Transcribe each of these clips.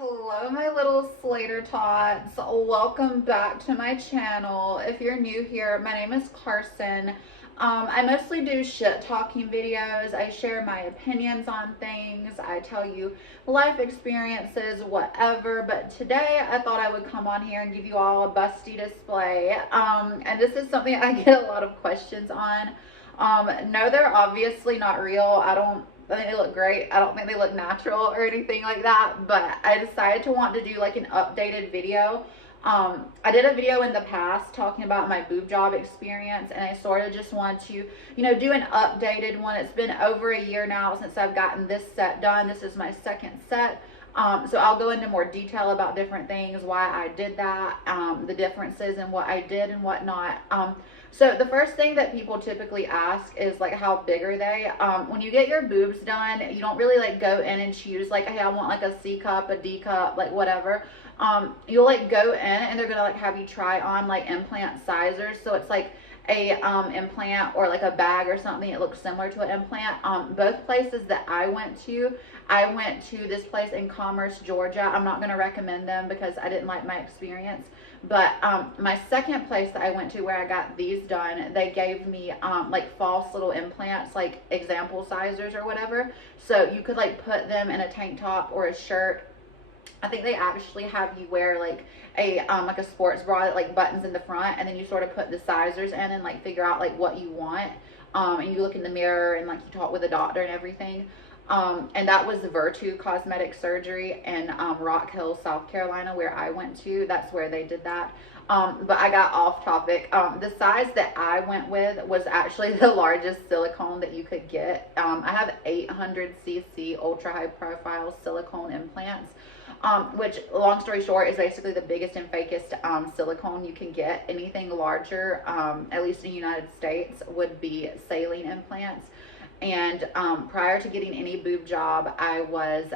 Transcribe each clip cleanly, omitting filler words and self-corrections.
Hello, my little Slater tots. Welcome back to my channel. If you're new here, my name is Carson. I mostly do shit talking videos. I share my opinions on things. I tell you life experiences, whatever. But today I thought I would come on here and give you all a busty display. And this is something I get a lot of questions on. No, they're obviously not real. I think they look great. I don't think they look natural or anything like that, but I decided to want to do like an updated video. I did a video in the past talking about my boob job experience, and I sort of just want to, do an updated one. It's been over a year now since I've gotten this set done. This is my second set. So I'll go into more detail about different things, why I did that, the differences in what I did and whatnot. So the first thing that people typically ask is like, how big are they? When you get your boobs done, you don't really like go in and choose like, hey, I want like a C cup, a D cup, like whatever. You'll like go in and they're gonna like have you try on like implant sizers. So it's like a implant or like a bag or something. It looks similar to an implant. Both places that I went to this place in Commerce, Georgia. I'm not going to recommend them because I didn't like my experience, but my second place that I went to where I got these done, they gave me like false little implants, like example sizers or whatever, so you could like put them in a tank top or a shirt. I think they actually have you wear like a sports bra that like buttons in the front, and then you sort of put the sizers in and like figure out like what you want. And you look in the mirror and like you talk with a doctor and everything. And that was Virtu Cosmetic Surgery in Rock Hill, South Carolina, where I went to. That's where they did that. But I got off topic. The size that I went with was actually the largest silicone that you could get. I have 800cc ultra high profile silicone implants, which, long story short, is basically the biggest and fakest silicone you can get. Anything larger, at least in the United States, would be saline implants. And prior to getting any boob job, I was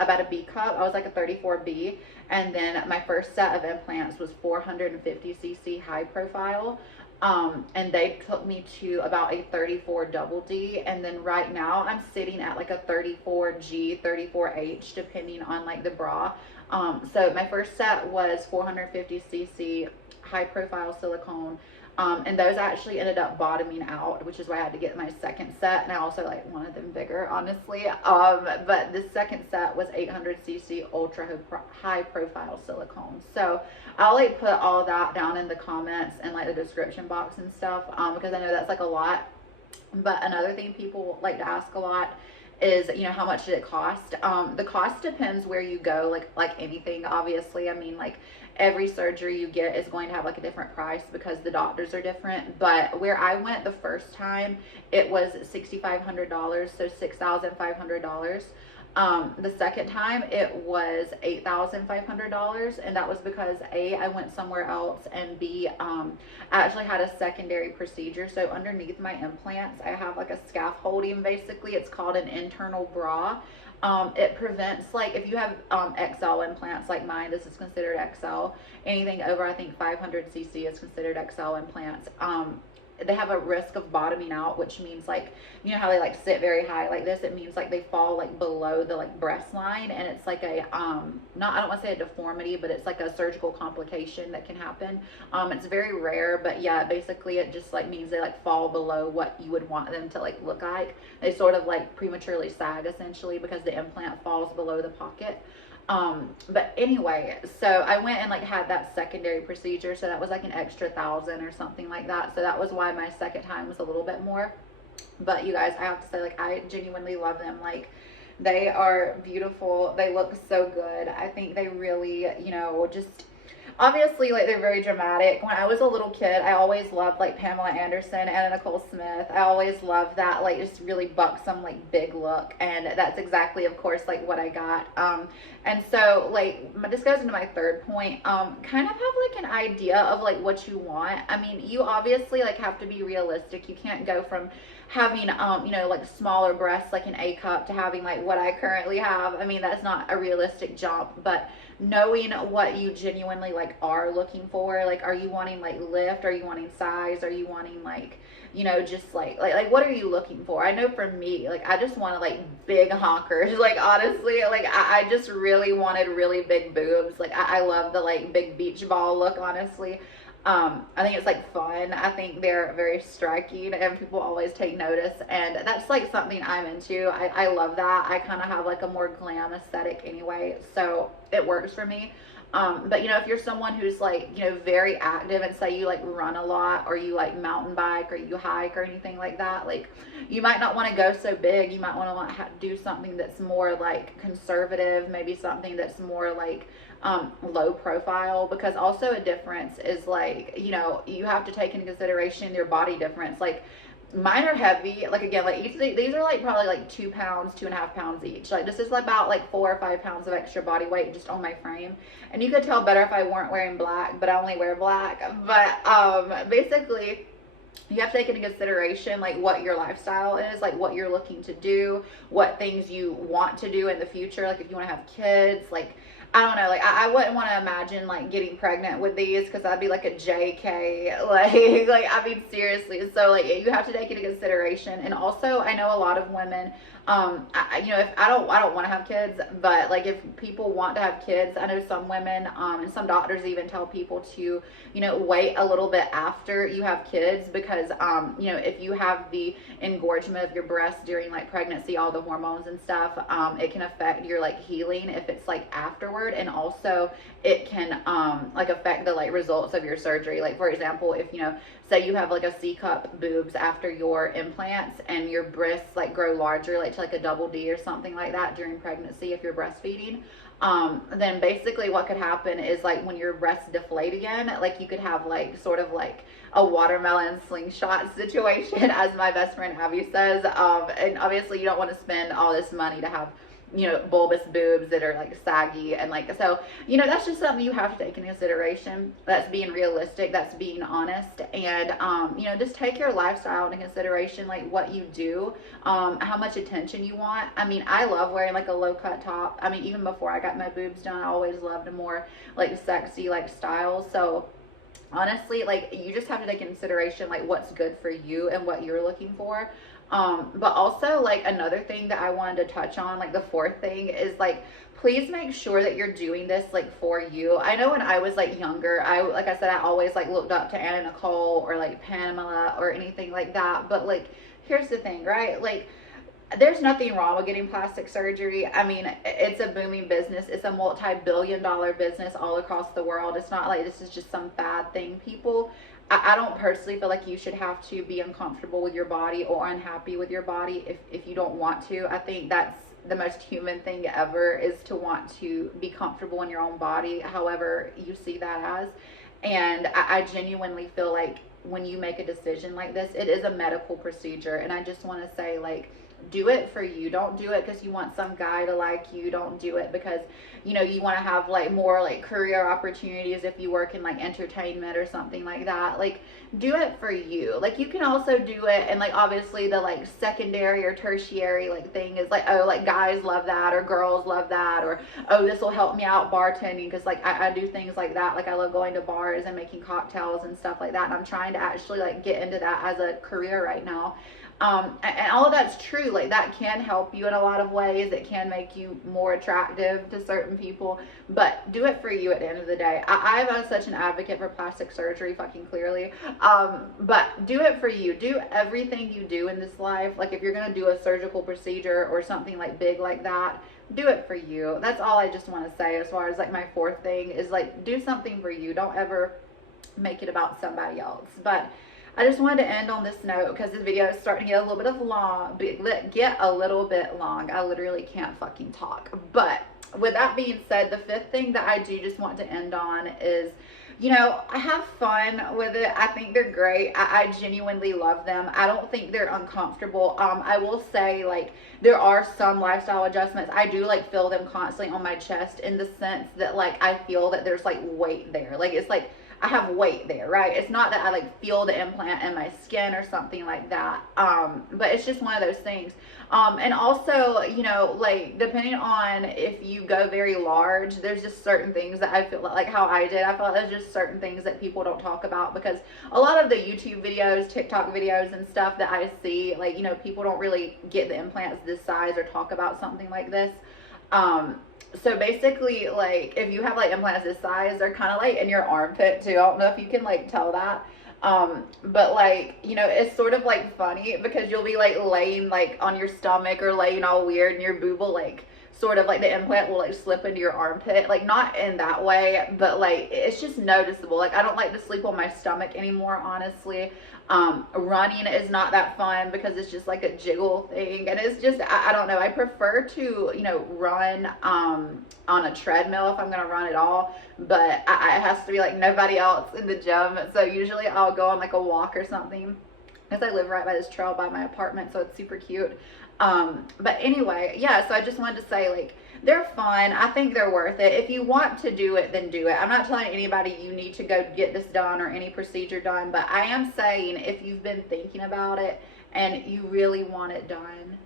about a B cup. I was like a 34B. And then my first set of implants was 450cc high profile. And they took me to about a 34 double D. And then right now I'm sitting at like a 34G, 34H, depending on like the bra. So my first set was 450cc high profile silicone. And those actually ended up bottoming out, which is why I had to get my second set. And I also like wanted them bigger, honestly. But the second set was 800cc ultra high profile silicone. So I'll like put all that down in the comments and like the description box and stuff, because I know that's like a lot. But another thing people like to ask a lot is, how much did it cost? The cost depends where you go, like anything, obviously. I mean, like every surgery you get is going to have like a different price because the doctors are different. But where I went the first time, it was $6,500, so $6,500. The second time it was $8,500, and that was because A, I went somewhere else, and B, I actually had a secondary procedure. So underneath my implants, I have like a scaffolding. Basically, it's called an internal bra. It prevents, like, if you have XL implants like mine, this is considered XL. Anything over, I think, 500cc is considered XL implants. They have a risk of bottoming out, which means, like, how they like sit very high like this. It means like they fall like below the like breast line, and it's like a I don't want to say a deformity, but it's like a surgical complication that can happen. It's very rare, but yeah, basically it just like means they like fall below what you would want them to like look like. They sort of like prematurely sag, essentially, because the implant falls below the pocket. But anyway, so I went and like had that secondary procedure, so that was like an extra $1,000 or something like that. So that was why my second time was a little bit more. But you guys, I have to say, like, I genuinely love them. Like, they are beautiful. They look so good. I think they really, just obviously, like, they're very dramatic. When I was a little kid, I always loved like Pamela Anderson and Nicole Smith. I always loved that, like, just really buxom, like, big look, and that's exactly, of course, like what I got. And so, like, this goes into my third point. Kind of have like an idea of like what you want. I mean, you obviously like have to be realistic. You can't go from having, you know, like smaller breasts, like an A cup, to having like what I currently have. I mean, that's not a realistic jump, but knowing what you genuinely like are looking for. Like, are you wanting like lift? Are you wanting size? Are you wanting like, you know, just like what are you looking for? I know for me, like, I just wanted like big honkers. Like, honestly, like I just really wanted really big boobs. Like, I love the like big beach ball look, honestly. I think it's like fun. I think they're very striking and people always take notice, and that's like something I'm into. I love that. I kind of have like a more glam aesthetic anyway, so it works for me. But you know, if you're someone who's like, you know, very active, and say you like run a lot, or you like mountain bike, or you hike, or anything like that, like, you might not want to go so big. You might want to do something that's more like conservative, maybe something that's more like low profile, because also a difference is like, you know, you have to take into consideration your body difference. Like, mine are heavy. Like, again, like these are like probably like 2 pounds, 2.5 pounds each. Like, this is about like 4 or 5 pounds of extra body weight just on my frame. And you could tell better if I weren't wearing black, but I only wear black. But basically, you have to take into consideration like what your lifestyle is, like what you're looking to do, what things you want to do in the future. Like, if you want to have kids, like, I don't know, like, I wouldn't want to imagine like getting pregnant with these, because I'd be like a JK, like I mean, seriously. So like, you have to take into consideration. And also, I know a lot of women, you know, if I don't want to have kids, but like, if people want to have kids, I know some women, and some doctors even tell people to, you know, wait a little bit after you have kids, because you know, if you have the engorgement of your breasts during like pregnancy, all the hormones and stuff, it can affect your like healing if it's like afterwards. And also it can like affect the like results of your surgery. Like, for example, if, you know, say you have like a C cup boobs after your implants, and your breasts like grow larger, like to like a double D or something like that during pregnancy, if you're breastfeeding, then basically what could happen is, like, when your breasts deflate again, like, you could have like sort of like a watermelon slingshot situation, as my best friend Abby says. And obviously you don't want to spend all this money to have, you know, bulbous boobs that are like saggy, and like, so, you know, that's just something you have to take into consideration. That's being realistic, that's being honest. And you know, just take your lifestyle into consideration, like what you do, how much attention you want. I mean, I love wearing like a low cut top. I mean, even before I got my boobs done, I always loved a more like sexy like style. So honestly, like, you just have to take into consideration like what's good for you and what you're looking for. But also, like, another thing that I wanted to touch on, like the fourth thing, is like, please make sure that you're doing this like for you. I know when I was like younger, like I said, I always like looked up to Anna Nicole or like Pamela or anything like that. But like, here's the thing, right? Like, there's nothing wrong with getting plastic surgery. I mean, it's a booming business. It's a multi-billion-dollar business all across the world. It's not like this is just some bad thing. People, I don't personally feel like you should have to be uncomfortable with your body or unhappy with your body if you don't want to. I think that's the most human thing ever, is to want to be comfortable in your own body, however you see that as. And I genuinely feel like when you make a decision like this, it is a medical procedure. And I just want to say, like, do it for you. Don't do it because you want some guy to like you. Don't do it because, you know, you want to have like more like career opportunities if you work in like entertainment or something like that. Like, do it for you. Like, you can also do it, and like, obviously the like secondary or tertiary like thing is like, oh, like guys love that, or girls love that, or oh, this will help me out bartending, because like I do things like that. Like, I love going to bars and making cocktails and stuff like that, and I'm trying to actually like get into that as a career right now. And all of that's true. Like, that can help you in a lot of ways. It can make you more attractive to certain people, but do it for you at the end of the day. I'm such an advocate for plastic surgery, fucking clearly. But do it for you. Do everything you do in this life. Like, if you're going to do a surgical procedure or something like big like that, do it for you. That's all I just want to say as far as like my fourth thing is, like, do something for you. Don't ever make it about somebody else. But I just wanted to end on this note because this video is starting to get a little bit long. I literally can't fucking talk. But with that being said, the fifth thing that I do just want to end on is, you know, I have fun with it. I think they're great. I genuinely love them. I don't think they're uncomfortable. I will say, like, there are some lifestyle adjustments. I do like feel them constantly on my chest, in the sense that like I feel that there's like weight there. Like, it's like I have weight there, right? It's not that I like feel the implant in my skin or something like that. But it's just one of those things. And also, you know, like depending on if you go very large, there's just certain things that I feel like how I did. I feel like there's just certain things that people don't talk about, because a lot of the YouTube videos, TikTok videos and stuff that I see, like, you know, people don't really get the implants this size or talk about something like this. So basically, like, if you have like implants this size, they're kind of like in your armpit too. I don't know if you can like tell that. But like, you know, it's sort of like funny because you'll be like laying like on your stomach or laying all weird, and your boob will like sort of like the implant will like slip into your armpit, like not in that way, but like it's just noticeable. Like I don't like to sleep on my stomach anymore, honestly. Running is not that fun because it's just like a jiggle thing, and it's just I don't know, I prefer to, you know, run on a treadmill if I'm gonna run at all, but it has to be like nobody else in the gym. So usually I'll go on like a walk or something, because I live right by this trail by my apartment, so it's super cute. But anyway, yeah, so I just wanted to say, like, they're fun. I think they're worth it. If you want to do it, then do it. I'm not telling anybody you need to go get this done or any procedure done, but I am saying if you've been thinking about it and you really want it done,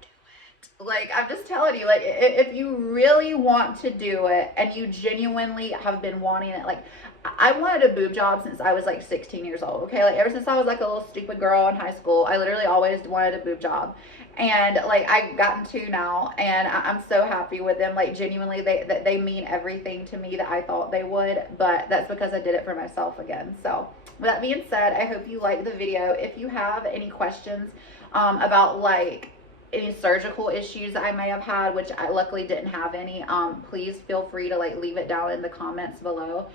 do it. Like, I'm just telling you, like, if you really want to do it and you genuinely have been wanting it, like, I wanted a boob job since I was like 16 years old, okay? Like ever since I was like a little stupid girl in high school, I literally always wanted a boob job. And like I've gotten two now, and I'm so happy with them. Like genuinely, they mean everything to me that I thought they would, but that's because I did it for myself again. So with that being said, I hope you liked the video. If you have any questions about like any surgical issues I may have had, which I luckily didn't have any, please feel free to like leave it down in the comments below.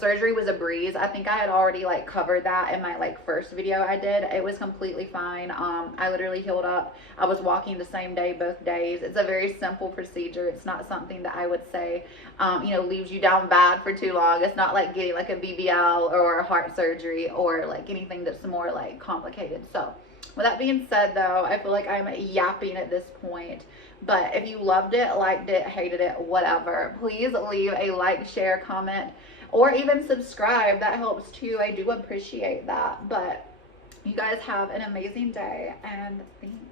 Surgery was a breeze. I think I had already like covered that in my like first video I did. It was completely fine. I literally healed up. I was walking the same day both days. It's a very simple procedure. It's not something that I would say you know, leaves you down bad for too long. It's not like getting like a BBL or a heart surgery or like anything that's more like complicated. So with that being said, though, I feel like I'm yapping at this point. But if you loved it, liked it, hated it, whatever, please leave a like, share, comment, or even subscribe. That helps too. I do appreciate that. But you guys have an amazing day, and thanks.